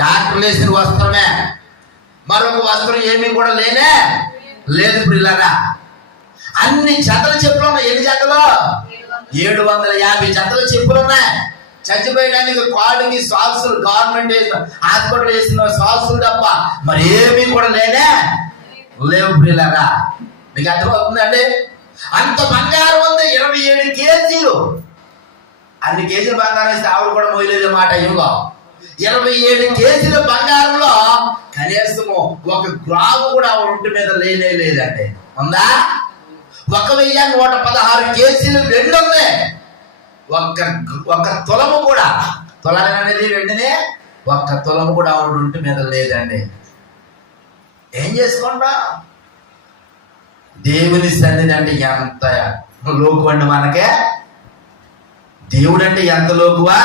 డాక్టర్లు వేసిన వస్త్రమే, మరొక వస్త్రం ఏమీ కూడా లేనే లేదు. పిల్లరా, అన్ని జతల చెప్పులు ఉన్నాయి. ఎన్ని జతలు? 750 జతల చెప్పులు ఉన్నాయి. చచ్చిపోయడానికి కాళ్ళకి సాక్సులు, గవర్నమెంట్ హాస్పిటల్ వేసిన సాక్సులు తప్ప మరి ఏమీ కూడా లేనే లేవు. పిల్లరా, మీకు అర్థమవుతుందండి? అంత బంగారం ఉంది. 27 కేజీలు. అన్ని కేజీల బంగారం వేస్తే ఆవిడ కూడా మోయలేదు మాట. ఇవ్వ 27 కేజీల బంగారంలో కనీసము 1 గ్రాము కూడా ఆవిడ ఒంటి మీద లేనే లేదండి. ఉందా? 1116 కేజీలు వెండి ఉంది. ఒక్క తులము కూడా, తులం అనేది వెండినే, 1 తులము కూడా ఆవిడ ఒంటి మీద లేదండి. ఏం చేసుకుంటా? దేవుని సన్నిధి అంటే ఎంత లోకు అండి మనకే. దేవుడు అంటే ఎంత లోకువా?